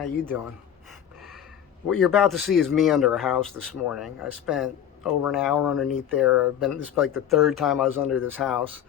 How you doing? What you're about to see is me under a house this morning. I spent over an hour underneath there. This is like the third time I was under this house.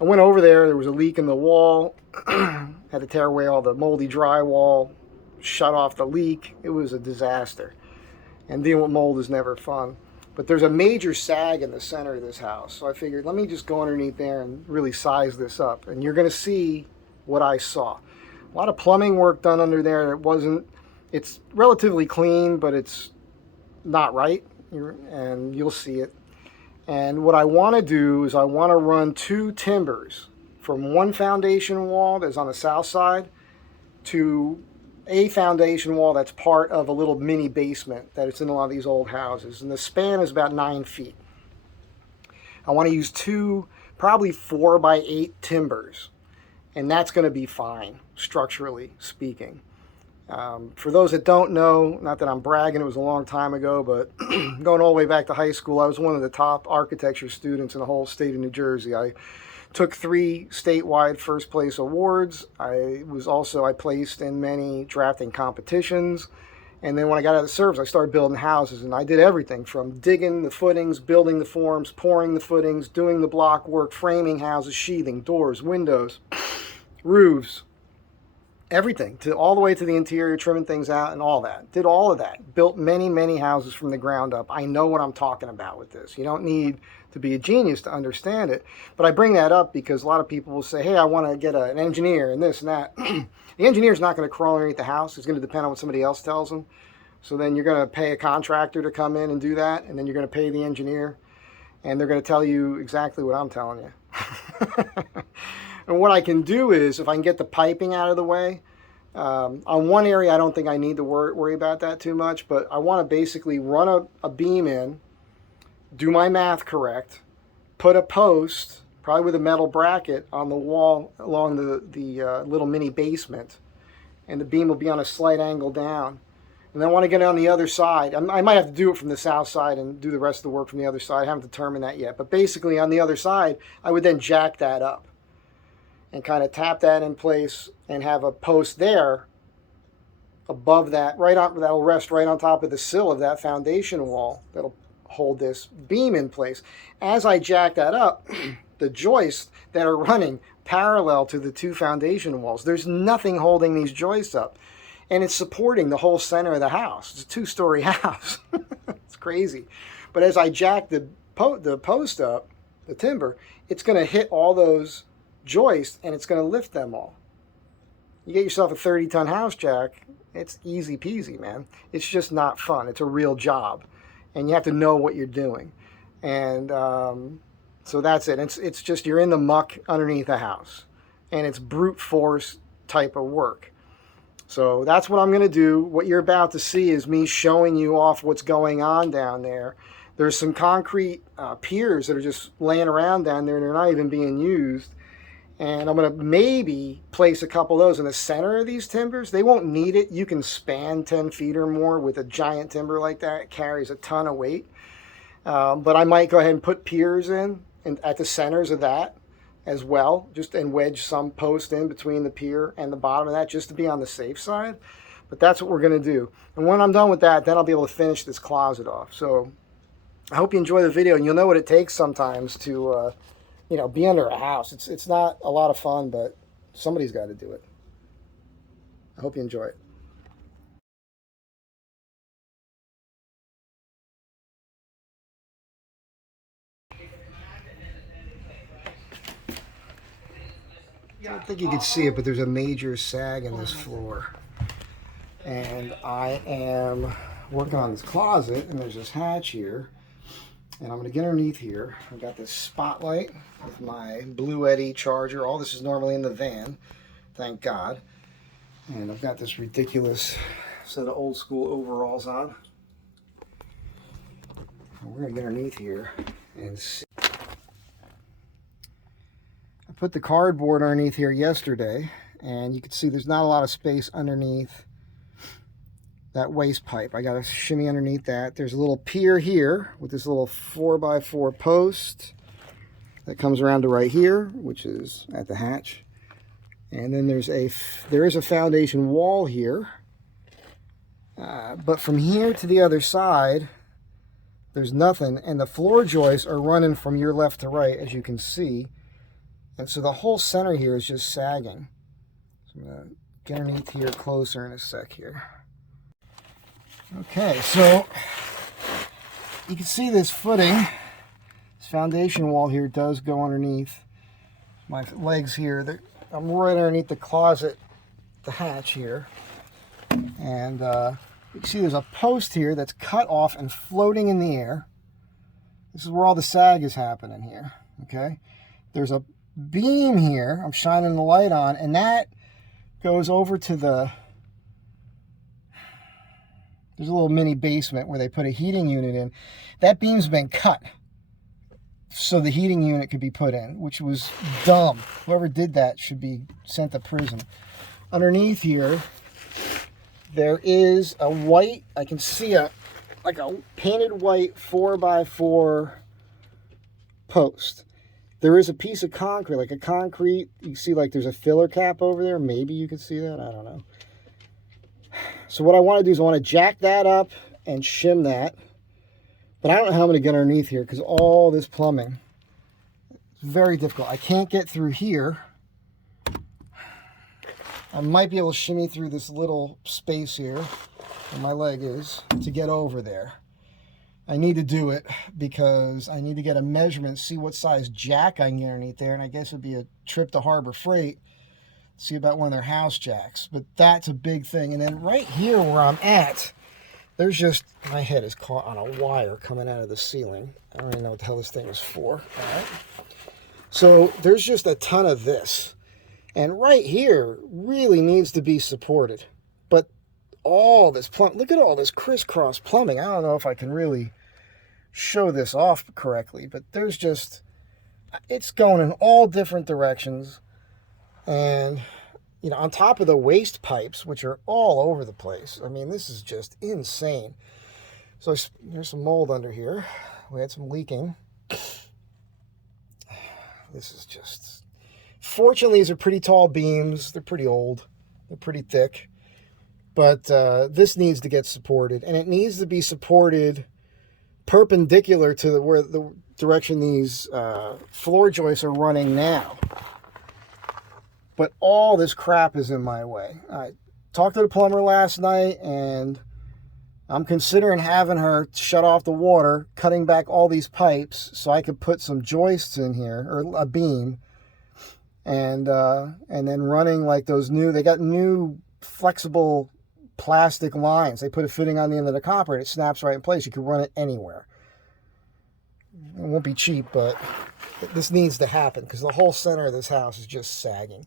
I went over there. There was a leak in the wall. Had to tear away all the moldy drywall, shut off the leak. It was a disaster. And dealing with mold is never fun. But there's a major sag in the center of this house. So I figured, let me just go underneath there and really size this up. And you're going to see what I saw. A lot of plumbing work done under there. It's relatively clean, but it's not right. And you'll see it. And what I want to do is I want to run two timbers from one foundation wall that's on the south side to a foundation wall that's part of a little mini basement that it's in a lot of these old houses. And the span is about 9 feet. I want to use two, probably 4x8 timbers. And that's going to be fine, structurally speaking. For those that don't know, not that I'm bragging, it was a long time ago, but going all the way back to high school, I was one of the top architecture students in the whole state of New Jersey. I took 3 statewide first place awards. I placed in many drafting competitions. And then when I got out of the service, I started building houses, and I did everything from digging the footings, building the forms, pouring the footings, doing the block work, framing houses, sheathing, doors, windows, roofs, everything, all the way to the interior, trimming things out and all that. Did all of that. Built many, many houses from the ground up. I know what I'm talking about with this. You don't need to be a genius to understand it. But I bring that up because a lot of people will say, hey, I want to get an engineer and this and that. The engineer's not going to crawl underneath the house. It's going to depend on what somebody else tells them. So then you're going to pay a contractor to come in and do that, and then you're going to pay the engineer, and they're going to tell you exactly what I'm telling you. And what I can do is, if I can get the piping out of the way, on one area I don't think I need to worry about that too much, but I want to basically run a beam in, do my math correct, put a post, probably with a metal bracket, on the wall along the little mini basement, and the beam will be on a slight angle down. And then I want to get on the other side. I might have to do it from the south side and do the rest of the work from the other side. I haven't determined that yet. But basically on the other side, I would then jack that up and kind of tap that in place and have a post there above that, that'll rest right on top of the sill of that foundation wall that'll hold this beam in place. As I jack that up, the joists that are running parallel to the 2 foundation walls, there's nothing holding these joists up. And it's supporting the whole center of the house. It's a 2-story house. It's crazy. But as I jack the post up, the timber, it's going to hit all those joists and it's going to lift them all. You get yourself a 30-ton house jack, it's easy peasy, man. It's just not fun. It's a real job, and you have to know what you're doing. And so that's it. It's just you're in the muck underneath the house, and it's brute force type of work. So that's what I'm going to do. What you're about to see is me showing you off what's going on down there. There's some concrete piers that are just laying around down there, and they're not even being used. And I'm going to maybe place a couple of those in the center of these timbers. They won't need it. You can span 10 feet or more with a giant timber like that. It carries a ton of weight. But I might go ahead and put piers in at the centers of that as well, and wedge some post in between the pier and the bottom of that just to be on the safe side. But that's what we're going to do. And when I'm done with that, then I'll be able to finish this closet off. So I hope you enjoy the video, and you'll know what it takes sometimes to be under a house. It's not a lot of fun, but somebody's got to do it. I hope you enjoy it. I don't think you can see it, but there's a major sag in this floor. And I am working on this closet, and there's this hatch here. And I'm going to get underneath here. I've got this spotlight with my Blue Eddy charger. All this is normally in the van, thank God. And I've got this ridiculous set of old school overalls on. And we're going to get underneath here and see. I put the cardboard underneath here yesterday, and you can see there's not a lot of space underneath that waste pipe. I got to shimmy underneath that. There's a little pier here with this little 4x4 post that comes around to right here, which is at the hatch. And then there is a foundation wall here But from here to the other side, there's nothing, and the floor joists are running from your left to right, as you can see. And so the whole center here is just sagging. So I'm going to get underneath here closer in a sec here. Okay, so you can see this footing, this foundation wall here does go underneath my legs here. I'm right underneath the closet, the hatch here. And you can see there's a post here that's cut off and floating in the air. This is where all the sag is happening here, okay? There's a beam here I'm shining the light on, and that goes over to there's a little mini basement where they put a heating unit in. That beam's been cut so the heating unit could be put in, which was dumb. Whoever did that should be sent to prison. Underneath here, there is a white, I can see like a painted white 4x4 post. There is a piece of concrete, like a concrete, you can see like there's a filler cap over there. Maybe you can see that, I don't know. So what I want to do is I want to jack that up and shim that. But I don't know how I'm going to get underneath here because all this plumbing is very difficult. I can't get through here. I might be able to shimmy through this little space here where my leg is to get over there. I need to do it because I need to get a measurement, see what size jack I can get underneath there, and I guess it'd be a trip to Harbor Freight, see about one of their house jacks. But that's a big thing. And then right here where I'm at, there's just, my head is caught on a wire coming out of the ceiling. I don't even know what the hell this thing is for. All right. So there's just a ton of this. And right here really needs to be supported. But all this plumbing, look at all this crisscross plumbing. I don't know if I can really show this off correctly, but there's just, it's going in all different directions. And, you know, on top of the waste pipes, which are all over the place. I mean, this is just insane. So there's some mold under here. We had some leaking. This is just... Fortunately, these are pretty tall beams. They're pretty old. They're pretty thick. But this needs to get supported. And it needs to be supported perpendicular to where the direction these floor joists are running now. But all this crap is in my way. I talked to the plumber last night, and I'm considering having her shut off the water, cutting back all these pipes so I could put some joists in here, or a beam. And then running like those they got new flexible plastic lines. They put a fitting on the end of the copper and it snaps right in place. You can run it anywhere. It won't be cheap, but this needs to happen because the whole center of this house is just sagging.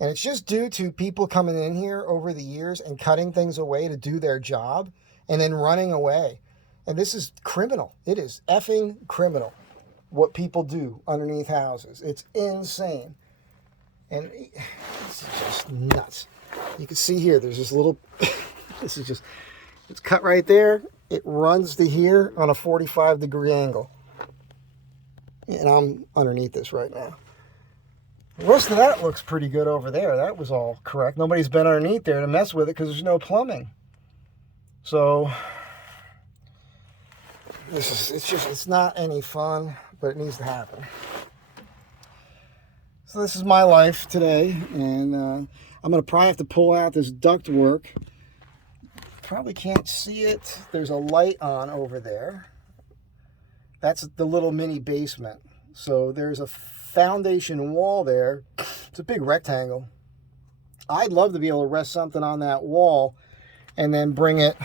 And it's just due to people coming in here over the years and cutting things away to do their job and then running away. And this is criminal. It is effing criminal what people do underneath houses. It's insane. And this is just nuts. You can see here, there's this little, this is just, it's cut right there. It runs to here on a 45-degree angle. And I'm underneath this right now. The rest of that looks pretty good over there. That was all correct. Nobody's been underneath there to mess with it because there's no plumbing. So, it's not any fun, but it needs to happen. So this is my life today, and I'm going to probably have to pull out this ductwork. Probably can't see it. There's a light on over there. That's the little mini basement. So there's a foundation wall there. It's a big rectangle. I'd love to be able to rest something on that wall and then bring it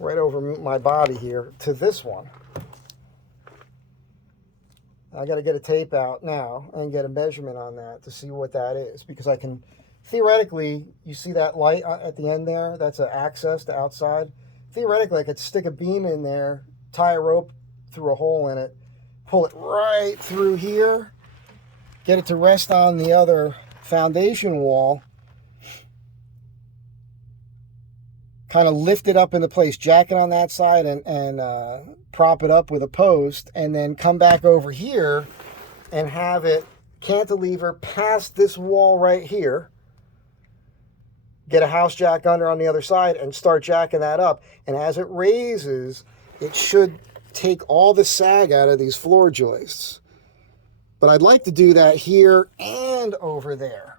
right over my body here to this one. I got to get a tape out now and get a measurement on that to see what that is, because I can theoretically, you see that light at the end there, that's an access to outside. Theoretically, I could stick a beam in there, tie a rope through a hole in it, pull it right through here, get it to rest on the other foundation wall, kind of lift it up into place, jack it on that side and prop it up with a post, and then come back over here and have it cantilever past this wall right here get a house jack under on the other side and start jacking that up. And as it raises, it should take all the sag out of these floor joists. But I'd like to do that here and over there.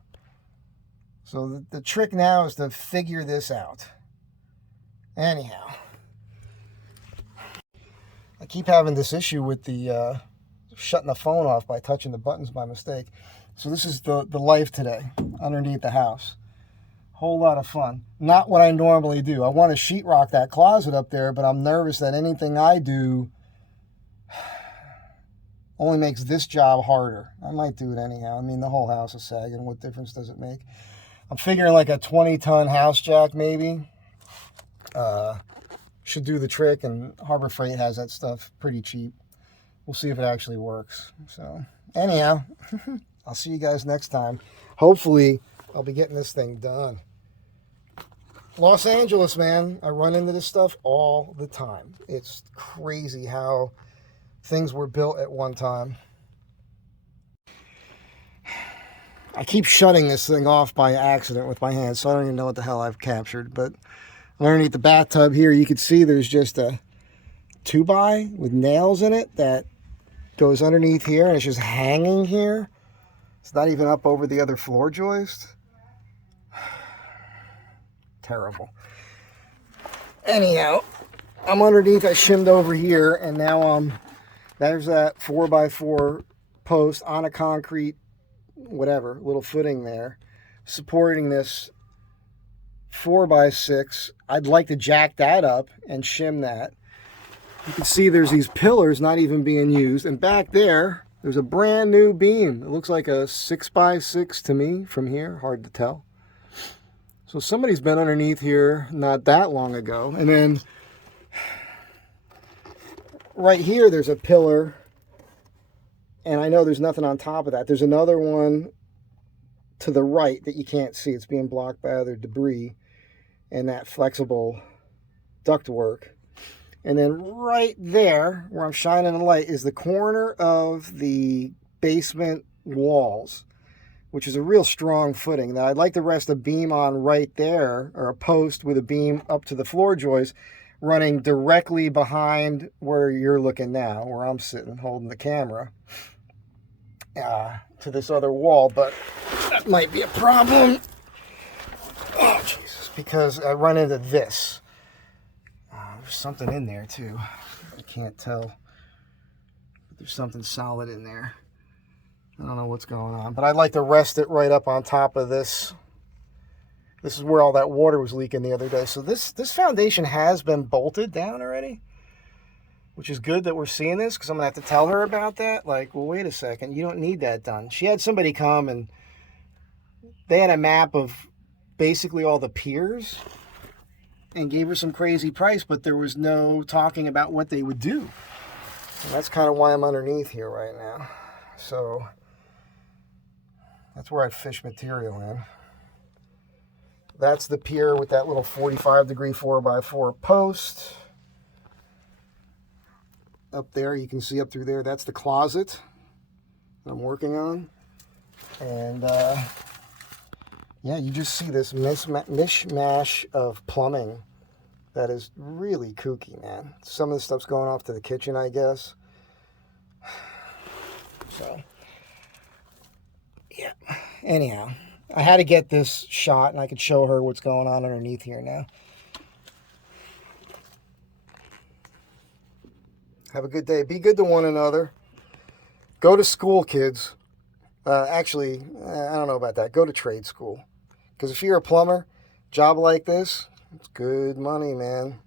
So the trick now is to figure this out. Anyhow, I keep having this issue with the shutting the phone off by touching the buttons by mistake. So this is the life today underneath the house. Whole lot of fun. Not what I normally do. I want to sheetrock that closet up there, but I'm nervous that anything I do only makes this job harder. I might do it anyhow. I mean, the whole house is sagging. What difference does it make? I'm figuring like a 20-ton house jack maybe. Should do the trick, and Harbor Freight has that stuff pretty cheap. We'll see if it actually works. So anyhow, I'll see you guys next time. Hopefully I'll be getting this thing done. Los Angeles, man, I run into this stuff all the time. It's crazy how things were built at one time. I keep shutting this thing off by accident with my hands, so I don't even know what the hell I've captured. But underneath the bathtub here, you can see there's just a 2x with nails in it that goes underneath here, and it's just hanging here. It's not even up over the other floor joist. Terrible. Anyhow, I'm underneath. I shimmed over here, and now there's that 4x4 post on a concrete, whatever, little footing there, supporting this 4x6. I'd like to jack that up and shim that. You can see there's these pillars not even being used, and back there's a brand new beam. It looks like a 6x6 to me from here, hard to tell. So somebody's been underneath here not that long ago. And then right here there's a pillar, and I know there's nothing on top of that. There's another one to the right that you can't see. It's being blocked by other debris and that flexible ductwork. And then right there, where I'm shining the light, is the corner of the basement walls, which is a real strong footing. Now, I'd like to rest a beam on right there, or a post with a beam up to the floor joist, running directly behind where you're looking now, where I'm sitting holding the camera, to this other wall. But that might be a problem. Oh, Jesus, because I run into this. There's something in there too. I can't tell. But there's something solid in there. I don't know what's going on, but I'd like to rest it right up on top of this. This is where all that water was leaking the other day. So this foundation has been bolted down already, which is good that we're seeing this, because I'm going to have to tell her about that. Like, well, wait a second. You don't need that done. She had somebody come, and they had a map of basically all the piers and gave her some crazy price, but there was no talking about what they would do. And that's kind of why I'm underneath here right now. So that's where I fish material in. That's the pier with that little 45-degree 4x4 post. Up there, you can see up through there, that's the closet that I'm working on. And yeah, you just see this mishmash of plumbing that is really kooky, man. Some of the stuff's going off to the kitchen, I guess. So, yeah. Anyhow, I had to get this shot, and I could show her what's going on underneath here now. Have a good day. Be good to one another. Go to school, kids. Actually, I don't know about that. Go to trade school. Because if you're a plumber, job like this, it's good money, man.